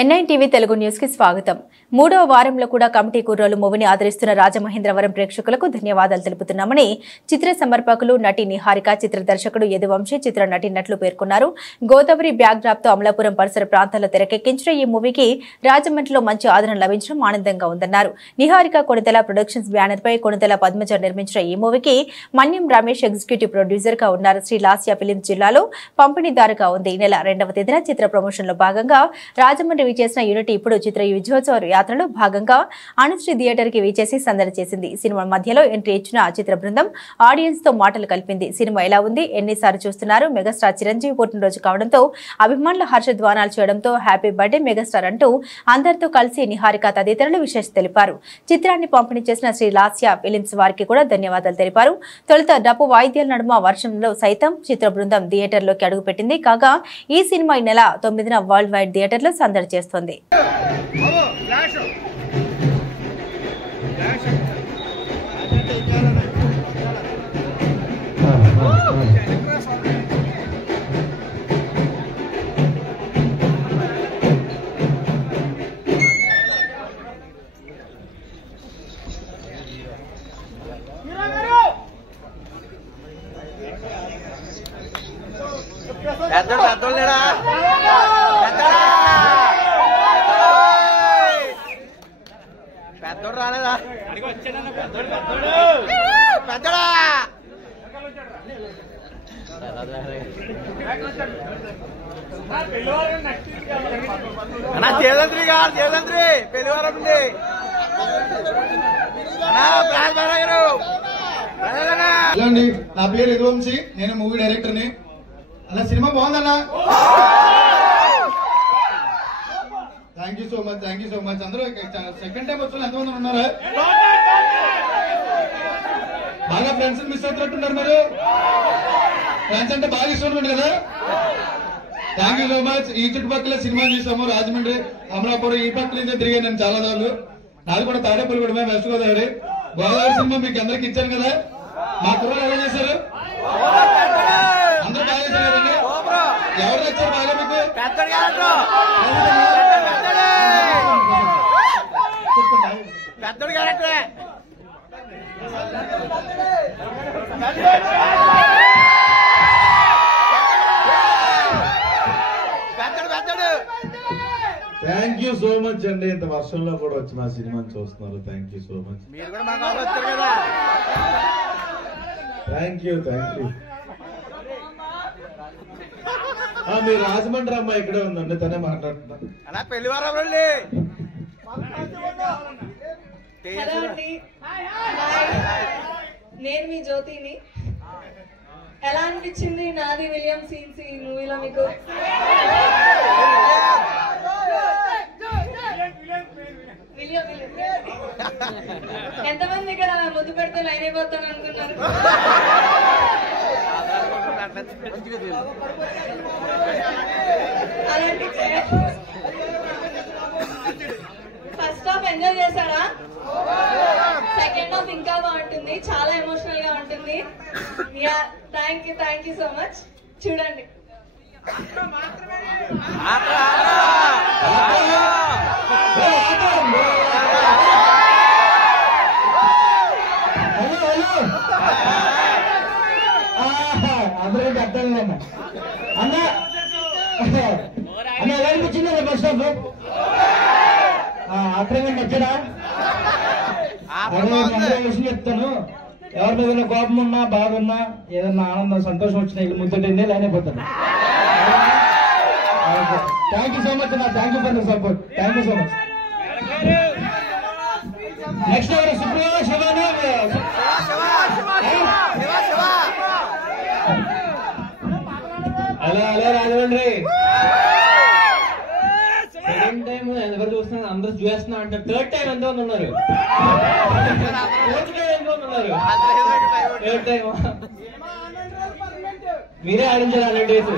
N9 TV Telugu news కి స్వాగతం. మూడవ వారంలో కూడా కమిటీ కుర్రోలు మూవీని ఆదరిస్తున్న రాజమహేంద్రవరం ప్రేక్షకులకు ధన్యవాదాలు తెలుపుతున్నామని చిత్ర సమర్పకులు నటి నిహారిక, చిత్ర దర్శకుడు యదువంశీ, చిత్ర నటినట్లు పేర్కొన్నారు. గోదావరి బ్యాక్ డ్రాప్ తో అమలాపురం పరిసర ప్రాంతాల్లో తెరకెక్కించిన ఈ మూవీకి రాజమండ్రిలో మంచి ఆదరణ లభించడం ఆనందంగా ఉందన్నారు. నిహారిక కొణిదెల ప్రొడక్షన్స్ బ్యానర్ పై కొణిదెల పద్మజ నిర్మించిన ఈ మూవీకి మన్యం రమేష్ ఎగ్జిక్యూటివ్ ప్రొడ్యూసర్ గా ఉన్నారు. శ్రీ లాస్య ఫిలిమ్స్ జిల్లాలో పంపిణీదారుగా ఉంది. ఈ నెల 2వ తేదీన చిత్ర ప్రమోషన్ లో భాగంగా రాజమండ్రి విచేసిన యూనిట్ ఇప్పుడు చిత్ర విజయోత్సవ యాత్రలో భాగంగా అనుశ్రీ థియేటర్ కి విచేసి సందడి చేసింది. సినిమా మధ్యలో ఎంట్రీ ఇచ్చిన చిత్ర బృందం ఆడియన్స్ తో మాటలు కలిపింది. సినిమా ఎలా ఉంది, ఎన్నిసార్లు చూస్తున్నారు, మెగాస్టార్ చిరంజీవి పుట్టినరోజు కావడంతో అభిమానుల హర్షధ్వానాలు చేయడంతో హ్యాపీ బర్త్డే మెగాస్టార్ అంటూ అందరితో కలిసి నిహారిక తదితరులు విశేష తెలిపారు. చిత్రాన్ని పంపిణీ చేసిన శ్రీ లాస్య ఫిలిమ్స్ వారికి కూడా ధన్యవాదాలు తెలిపారు. తొలుత డప్పు వాయిద్యాల నడుమ వర్షంలో సైతం చిత్ర బృందం థియేటర్లోకి అడుగుపెట్టింది. కాగా ఈ సినిమా ఈ నెల 9న వరల్డ్ వైడ్ థియేటర్లో సందడి చేస్తుంది. రాలేదా జయదంత్రి గారు, జయదంత్రి పెళ్లివారం ఉంది. నా పేరు యదువంశీ, నేను మూవీ డైరెక్టర్ ని. అలా సినిమా బాగుందన్నా. Thank you so much, thank you so much. అందరూ సెకండ్ టైం వచ్చిన ఎంతమంది ఉన్నారా? బాగా ఫ్రెండ్స్ మిస్ అవుతున్నట్టున్నారు. మీరు ఫ్రెండ్స్ అంటే బాగా ఇష్టం కదా. Thank you so much. ఈ చుట్టుపక్కల సినిమా చూసాము. రాజమండ్రి, అమలాపురం ఈ పక్కల నుంచి తిరిగాను నేను చాలా సార్లు. నాది కూడా తాడేపల్లి కూడా వెస్ట్ గోదావరి. గోదావరి సినిమా మీకు అందరికి ఇచ్చాను కదా. మా కుర్రాలు ఎలా చేశారు? అందరూ బాగా చేశారు కదండి. ఎవరు నచ్చారు బాగా మీకు? పెద్దడు క్యారెక్టరే. థ్యాంక్ యూ సో మచ్ అండి. ఇంత వర్షంలో కూడా వచ్చి మా సినిమాని చూస్తున్నారు. Thank you so much. మీరు కూడా మాకు వచ్చారు కదా. Thank you, thank you. మీరు రాజమండ్రి అమ్మాయి ఇక్కడే ఉందండి, తనే మాట్లాడుతున్నారు. అలా పెళ్లివారం రండి. నేను మీ జ్యోతిని. ఎలా అనిపించింది నాది విలియం సీన్స్ ఈ మూవీలో మీకు? ఎంతమంది ఇక్కడ ముద్దు పెడితే లైన్ అయిపోతాను అనుకున్నారు? ఫస్ట్ హాఫ్ ఎంజాయ్ చేశారా? సెకండ్ హాఫ్ ఇంకా బాగుంటుంది, చాలా ఎమోషనల్ గా ఉంటుంది. Thank you so much. చూడండి. అందరూ అర్థం అన్న అన్న ఎలా అనిపించింది ఫస్ట్ హాఫ్? అర్థం నచ్చడా? విషయం చెప్తాను. ఎవరి మీద కోపం ఉన్నా, బాధ ఉన్నా, ఏదన్నా ఆనందం, సంతోషం వచ్చినా ఇల్లు ముద్దుంటే లైన్ అయిపోతాను. థ్యాంక్ యూ సో మచ్ అన్న. Thank you for the support. Thank you so much. Next ఎవరు? Supriya, Shivani. Hello hello Rajahmundry. Second time ఎవరు చూస్తున్నా అందరూ చూస్తున్నా అంటారు. థర్డ్ టైం ఎంతమంది ఉన్నారు? ఫోర్త్ టైం ఎంతమంది ఉన్నారు? థర్డ్ టైం మీరే ఆడించారు 100 days.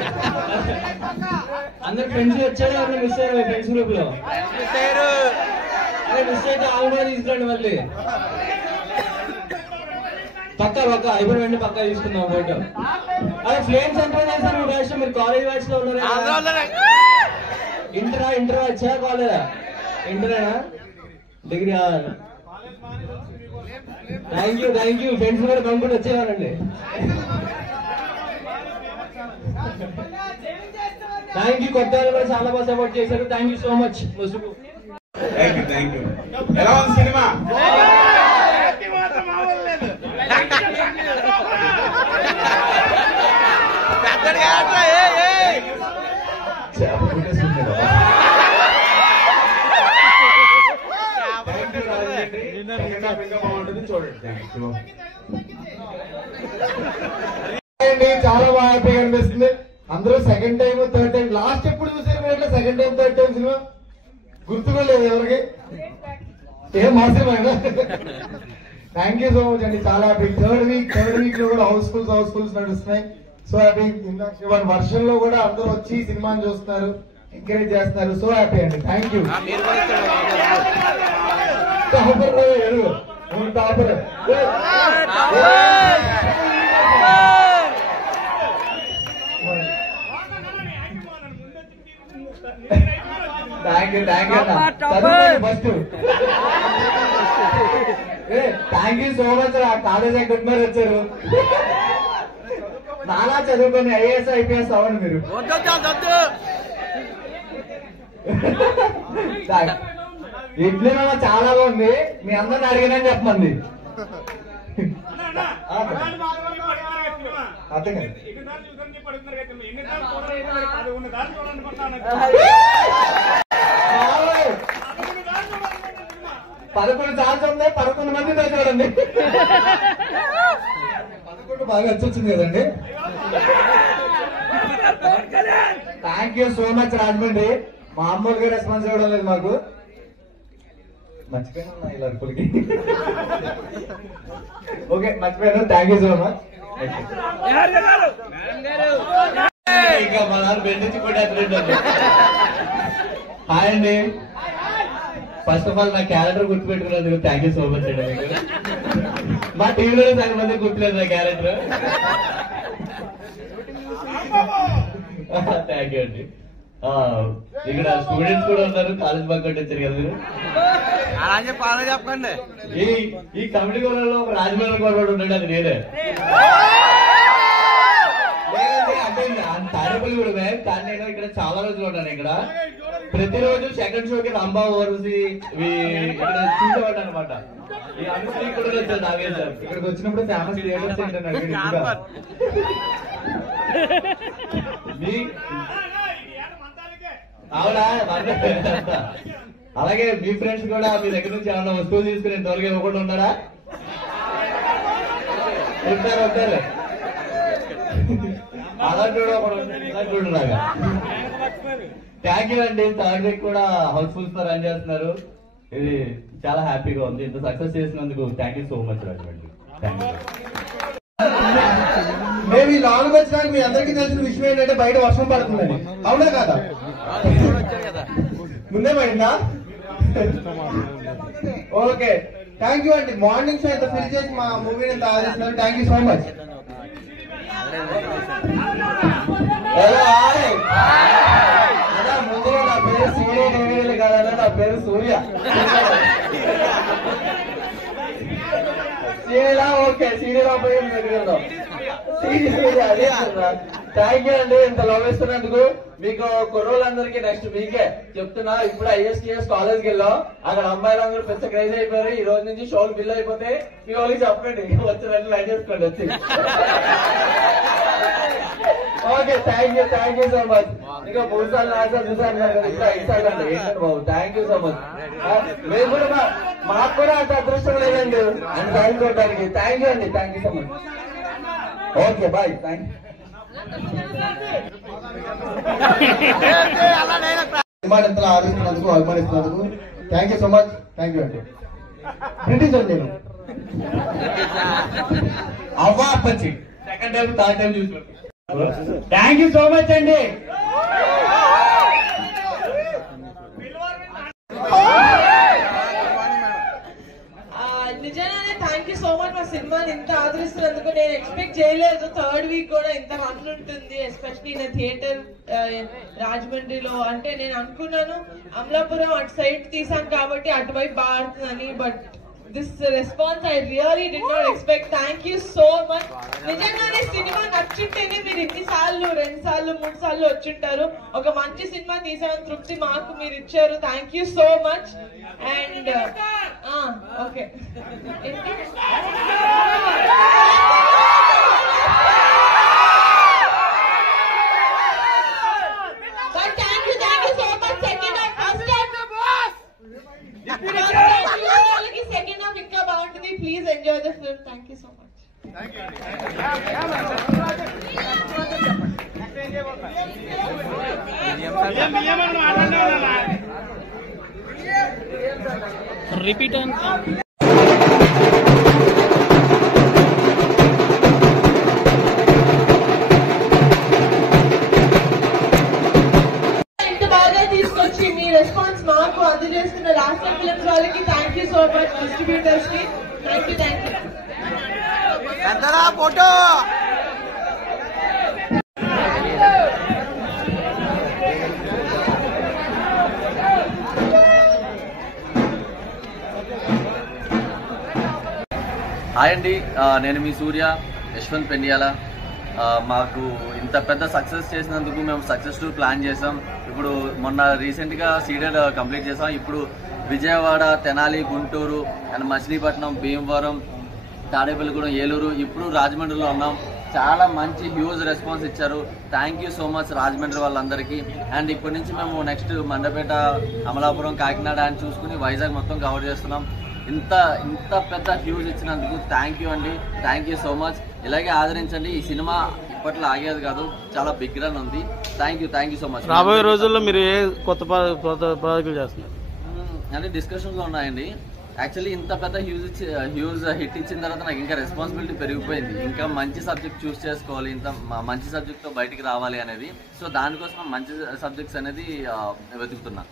అందరు ఫ్రెండ్స్ వచ్చారు. ఎవరైనా మిస్ అయ్యారు ఫ్రెండ్స్ గ్రూప్ లో? అదే మిస్ అయితే ఆల్రెడీ తీసుకురండి మళ్ళీ. పక్కా అయిపోయిన వెంటనే పక్కా తీసుకుందాం ఫోటో. అదే ఫ్లేమ్స్ ఎంటర్ చేశారు మీరు కాలేజ్ బ్యాచ్ లో ఉన్నారు. ఇంటరా వచ్చా కాలేదా ఇంటరేనా డిగ్రీ థ్యాంక్ యూ ఫ్రెండ్స్ కూడా కనుక్కుంటూ వచ్చేవారండి థ్యాంక్ యూ కొత్త వాళ్ళు కూడా చాలా బాగా సపోర్ట్ చేశారు థ్యాంక్ యూ సో మచ్ ముసుగు థ్యాంక్ యూ ఎలా ఉంది సినిమా పెద్దడు కావట్రా బాగుంటుంది చూడండి చాలా బాగా హ్యాపీగా అనిపిస్తుంది అందరూ second time third time last ఎప్పుడు చూసారు మీరు second time third time cinema గుర్తుగా లేదు ఎవరికి ఏం మా cinema thank you so much అండి చాలా హ్యాపీ థర్డ్ వీక్ లో కూడా హౌస్ఫుల్స్ నడుస్తున్నాయి సో హ్యాపీ ఇందాక వర్షన్ లో కూడా అందరూ వచ్చి సినిమాని చూస్తున్నారు ఎంకరేజ్ చేస్తున్నారు సో హ్యాపీ అండి thank you topper thank you first thank you so much college ఎక్కడ వచ్చారు నాలా చదువుకొని ఐఏఎస్ ఐపీఎస్ అవ్వండి మీరు ఇడ్లీ మామ చాలా బాగుంది మీ అందరిని అడిగినని చెప్పమంది అర్థం 11 ఛాన్స్ ఉంది 11 మందితో చూడండి 11 బాగా వచ్చింది కదండి thank you so much Rajahmundry మామూలుగా రెస్పాన్స్ ఇవ్వడం లేదు మాకు మర్చిపోయినా ఇలా అరుపులకి ఓకే మర్చిపోయాను థ్యాంక్ యూ సో మచ్ ఇంకా మా నాన్న బెండించుకుంటే హాయ్ అండి ఫస్ట్ ఆఫ్ ఆల్ నా క్యారెక్టర్ గుర్తుపెట్టుకున్నందుకు థ్యాంక్ యూ సో మచ్ అండి మీకు మా టీవీలో సగం మంది గుర్తులేదు నా క్యారెక్టర్ థ్యాంక్ యూ అండి ఇక్కడ స్టూడెంట్స్ కూడా ఉన్నారు కాలేజ్ బాగా వచ్చారు కదా మీరు చెప్పండి ఈ కమిటీ గోడలో ఒక రాజమండ్రి గోడ ఉన్నాడు అది నేనే తాడేపల్లి కూడా కానీ నేను ఇక్కడ చాలా రోజులు ఉన్నాను ఇక్కడ ప్రతిరోజు సెకండ్ షోకి రంభా ఓర్సి ఇక్కడ చూసేవాడు అనమాట ఈ అనుశ్రీ కూడా వచ్చారు నాగేష్ సార్ ఇక్కడికి వచ్చినప్పుడు ఫేమస్ థియేటర్స్ ఏంటన్నాడు అవునా అలాగే మీ ఫ్రెండ్స్ కూడా మీ దగ్గర నుంచి ఏమన్నా వస్తువులు తీసుకుని ఇంతవరకు ఇవ్వకుండా ఉన్నారా ఉంటారు అలా చూడలాగా థ్యాంక్ యూ అండి థర్డ్ వీక్ కూడా హౌస్ఫుల్స్ తో రన్ చేస్తున్నారు ఇది చాలా హ్యాపీగా ఉంది ఇంత సక్సెస్ చేసినందుకు thank you so much Rajahmundry thank you మేము ఈ లాంగ్ వచ్చినాక మీ అందరికీ తెలిసిన విషయం ఏంటంటే బయట వర్షం పడుతుందని అవునా కాదా ముందే పడిందా ఓకే థ్యాంక్ యూ అండి మార్నింగ్ షో ఇంత ఫిల్ చేసి మా మూవీని ఇంత ఆదరిస్తున్నారు థ్యాంక్ యూ సో మచ్ ముందుగా నా పేరు సూర్య డివిజన్ కాదన్నా నా పేరు సూర్య సీరియలా ఓకే సీరియల్ థ్యాంక్ యూ అండి ఇంత లవ్ ఇస్తున్నందుకు మీకు కుర్రోళ్ళందరికీ నెక్స్ట్ వీకే చెప్తున్నా ఇప్పుడు ఐఎస్టీఎస్ కాలేజ్కి వెళ్ళాం అక్కడ అమ్మాయిలందరూ పెద్ద క్రైజ్ అయిపోయారు ఈ రోజు నుంచి షోలు బిల్ అయిపోతే మీ వాళ్ళకి చెప్పండి వచ్చినట్టు లైన్ చేసుకోండి వచ్చి okay thank you so much ఇంకా 3 సార్లు 4 సార్లు చూసాను ఇంకా 5 సార్లు అండి ఏంటంటే బాబు థ్యాంక్ యూ సో మచ్ మేము కూడా మాకు కూడా అంత అదృష్టం లేదండి అని టైం కొట్టడానికి థ్యాంక్ యూ అండి thank you so much okay bye thank you ఆదరిస్తున్నందుకు అభిమానిస్తున్నందుకు thank you so much thank you అండి బ్రిటిష్ అండి నేను అవ్వా అప్పచ్చి సెకండ్ టైం థర్డ్ టైం చూసి థ్యాంక్ యూ సో మచ్ అండి నిజంగానే థ్యాంక్ యూ సో మచ్ మా సినిమాని ఇంత ఆదరిస్తున్నందుకు. నేను ఎక్స్పెక్ట్ చేయలేదు థర్డ్ వీక్ కూడా ఇంత రన్ ఉంటుంది, ఎస్పెషలీ నా థియేటర్ రాజమండ్రిలో. అంటే నేను అనుకున్నాను అమలాపురం అటు సైడ్ తీసాం కాబట్టి అటువైపు బాగా ఆడుతుందని, but this response I really did not expect. Thank you so much. నిజంగానే సినిమా నచ్చుంటేనే మీరు ఇన్ని సార్లు 2 సార్లు 3 సార్లు వచ్చింటారు. ఒక మంచి సినిమా తీసామని తృప్తి మాకు మీరు ఇచ్చారు. Thank you so much. And okay second half ఇంకా బాగుంటుంది. Please enjoy the film. Thank you so much. Repeat and తీసుకొచ్చి మీ రెస్పాన్స్ మాకు అందజేస్తున్న రాష్ట్ర ఫిల్మ్స్ వాళ్ళకి thank you so much. Distributors కి థ్యాంక్ యూ. ఫోటో హాయ్ అండి, నేను మీ సూర్య యశ్వంత్ పెండియాల. మాకు ఇంత పెద్ద సక్సెస్ చేసినందుకు మేము సక్సెస్ ప్లాన్ చేసాం. ఇప్పుడు మొన్న రీసెంట్గా సీరియల్ కంప్లీట్ చేసాం. ఇప్పుడు విజయవాడ, తెనాలి, గుంటూరు అండ్ మచిలీపట్నం, భీమవరం, తాడేపల్లిగూడెం, ఏలూరు, ఇప్పుడు రాజమండ్రిలో ఉన్నాం. చాలా మంచి హ్యూజ్ రెస్పాన్స్ ఇచ్చారు. Thank you so much Rajahmundry వాళ్ళందరికీ. అండ్ ఇప్పటి నుంచి మేము నెక్స్ట్ మండపేట, అమలాపురం, కాకినాడ అని చూసుకుని వైజాగ్ మొత్తం కవర్ చేస్తున్నాం. ఇంత పెద్ద హ్యూజ్ ఇచ్చినందుకు థ్యాంక్ యూ అండి. Thank you so much. ఇలాగే ఆదరించండి. ఈ సినిమా ఇప్పట్లో ఆగేది కాదు, చాలా బిగ్ రన్ ఉంది. Thank you so much. రాబోయే రోజుల్లో మీరు ఏ కొత్త ప్రాజెక్టులు చేస్తున్నారు? అన్ని డిస్కషన్స్లో ఉన్నాయండి. యాక్చువల్లీ ఇంత పెద్ద హ్యూజ్ హిట్ ఇచ్చిన తర్వాత నాకు ఇంకా రెస్పాన్సిబిలిటీ పెరిగిపోయింది. ఇంకా మంచి సబ్జెక్ట్ చూస్ చేసుకోవాలి, ఇంత మంచి సబ్జెక్ట్తో బయటికి రావాలి అనేది. సో దానికోసం మంచి సబ్జెక్ట్స్ అనేది వెతుకుతున్నా.